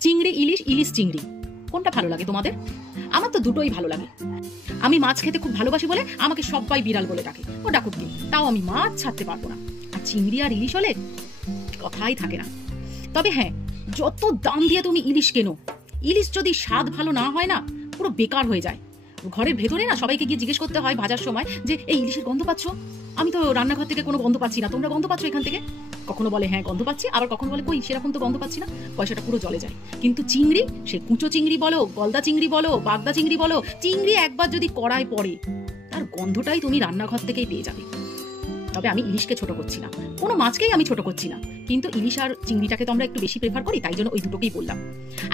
চিংড়ি ইলিশ, ইলিশ চিংড়ি, কোনটা ভালো লাগে তোমাদের? আমার তো দুটোই ভালো লাগে। আমি মাছ খেতে খুব ভালোবাসি বলে আমাকে সবাই বিড়াল বলে ডাকে, ও ডাকুক কি, তাও আমি মাছ ছাড়তে পারবো না। আর চিংড়ি আর ইলিশ হলে কথাই থাকে না। তবে হ্যাঁ, যত দাম দিয়ে তুমি ইলিশ কেনো, ইলিশ যদি স্বাদ ভালো না হয় না, পুরো বেকার হয়ে যায়। ঘরের ভেতরে না সবাইকে গিয়ে জিজ্ঞেস করতে হয় ভাজার সময় যে এই ইলিশের গন্ধ পাচ্ছ? আমি তো রান্নাঘর থেকে কোনো গন্ধ পাচ্ছি না, তোমরা গন্ধ পাচ্ছ এখান থেকে? কখনো বলে হ্যাঁ গন্ধ পাচ্ছি, আবার কখনো বলে কই সেরকম তো গন্ধ পাচ্ছি না, পয়সাটা পুরো জলে যায়। কিন্তু চিংড়ি, সে কুচো চিংড়ি বলো, গলদা চিংড়ি বলো, বাগদা চিংড়ি বলো, চিংড়ি একবার যদি কড়ায় পড়ে তার গন্ধটাই তুমি রান্নাঘর থেকেই পেয়ে যাবে। তবে আমি ইলিশকে ছোট করছি না, কোনো মাছকেই আমি ছোট করছি না, কিন্তু ইলিশ আর চিংড়িটাকে তো আমরা একটু বেশি প্রেফার করি, তাই জন্য ওই দুটোকেই বললাম।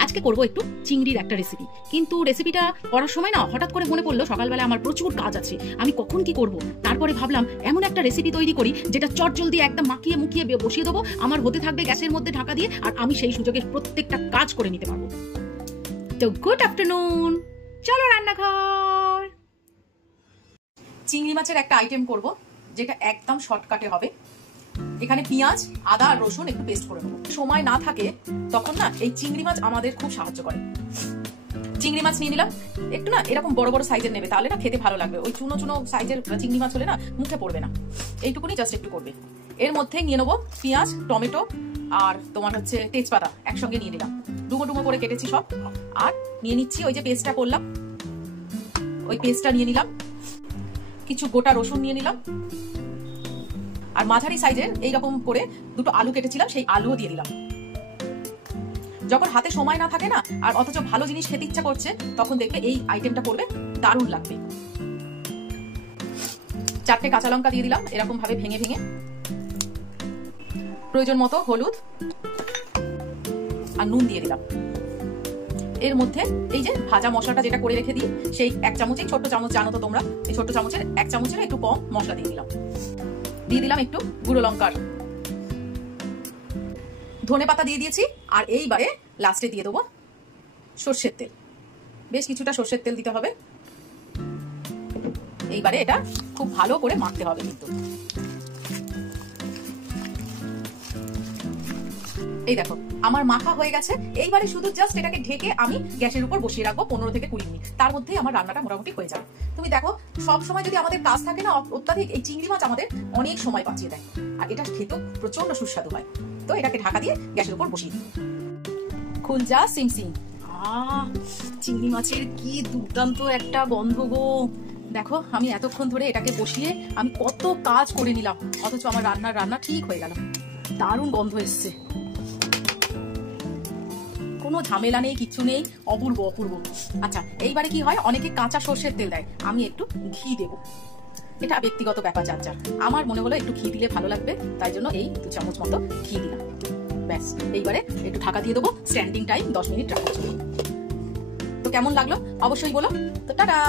আজকে করবো একটু চিংড়ির একটা রেসিপি, কিন্তু রেসিপিটা করার সময় না হঠাৎ করে মনে পড়লো সকালবেলা আমার প্রচুর কাজ আছে, আমি কখন কি করব। তারপরে ভাবলাম এমন একটা রেসিপি তৈরি করি যেটা চটজলদি একদম মাখিয়ে মুখিয়ে বসিয়ে দেবো, আমার হতে থাকবে গ্যাসের মধ্যে ঢাকা দিয়ে, আর আমি সেই সুযোগে প্রত্যেকটা কাজ করে নিতে পারবো। তো গুড আফটারনুন, চলো রান্নাঘর। চিংড়ি মাছের একটা আইটেম করব যেটা একদম শর্টকাটে হবে। এখানে পেঁয়াজ, আদা আর রসুন একটু পেস্ট করে নেবো। সময় না থাকে তখন না এই চিংড়ি মাছ আমাদের খুব সাহায্য করে। চিংড়ি মাছ নিয়ে নিলাম, একটু না এরকম বড় বড় সাইজের নেবে, তাহলে না খেতে ভালো লাগবে। ওই চুনো চুনো সাইজের চিংড়ি মাছ হলে না মুখে পড়বে না, এইটুকুনি জাস্ট একটু করবে। এর মধ্যে নিয়ে নেবো পেঁয়াজ, টমেটো আর তোমার হচ্ছে তেজপাতা একসঙ্গে নিয়ে নিলাম, ডুমো ডুমো করে কেটেছি সব। আর নিয়ে নিচ্ছি ওই যে পেস্টটা করলাম, ওই পেস্টটা নিয়ে নিলাম। কিছু গোটা রসুন নিয়ে নিলাম, আর মাঝারি সাইজের এইরকম করে দুটো আলু কেটেছিলাম, সেই আলুও দিয়ে দিলাম। যখন হাতে সময় না থাকে না আর অথচ ভালো জিনিস খেতে ইচ্ছা করছে, তখন দেখবে এই আইটেমটা করবে, দারুণ লাগবে। 4টে কাঁচা লঙ্কা দিয়ে দিলাম এরকম ভাবে ভেঙে ভেঙে। প্রয়োজন মতো হলুদ আর নুন দিয়ে দিলাম। এর মধ্যে এই যে ভাজা মশলাটা যেটা করে রেখে দিই, সেই 1 চামচ, এই ছোট্ট চামচ জানো তো তোমরা, এই ছোট্ট চামচের 1 চামচের একটু কম মশলা দিয়ে দিলাম। দিয়ে দিলাম একটু গুঁড়ো লঙ্কার, ধনে পাতা দিয়ে দিয়েছি। আর এইবারে লাস্টে দিয়ে দেবো সর্ষের তেল, বেশ কিছুটা সর্ষের তেল দিতে হবে। এইবারে এটা খুব ভালো করে মাখতে হবে কিন্তু। এই দেখো আমার মাখা হয়ে গেছে। এইবারে শুধু জাস্ট এটাকে ঢেকে আমি গ্যাসের উপর বসিয়ে রাখবো 15 থেকে 20 মিনিট, তার মধ্যেই আমার রান্নাটা মোটামুটি হয়ে যাবে। তুমি দেখো সব সময় যদি আমাদের কাজ থাকে না অত্যাধিক, এই চিংড়ি মাছ আমাদের অনেক সময় বাঁচিয়ে দেয়, আর এটা খেতেও প্রচন্ড সুস্বাদু হয়। তো এটাকে ঢাকা দিয়ে গ্যাসের উপর বসিয়ে দিই। খুলজা সিমসিম, চিংড়ি মাছের কি দুর্দান্ত একটা গন্ধ গো। দেখো আমি এতক্ষণ ধরে এটাকে বসিয়ে আমি কত কাজ করে নিলাম, অথচ আমার রান্না ঠিক হয়ে গেল, দারুণ গন্ধ এসছে, কোনো ঝামেলা নেই, কিচ্ছু নেই, অপূর্ব অপূর্ব। আচ্ছা এইবারে কি হয়, অনেকে কাঁচা সর্ষের তেল দেয়, আমি একটু ঘি দেবো, এটা ব্যক্তিগত ব্যাপার যার যার। আমার মনে হলো একটু ঘি দিলে ভালো লাগবে, তাই জন্য এই 2 চামচ মতো ঘি দিলাম। ব্যাস, এইবারে একটু ঢাকা দিয়ে দেবো, স্ট্যান্ডিং টাইম 10 মিনিট রাখার জন্য। তো কেমন লাগলো অবশ্যই বলো। তো টাটা।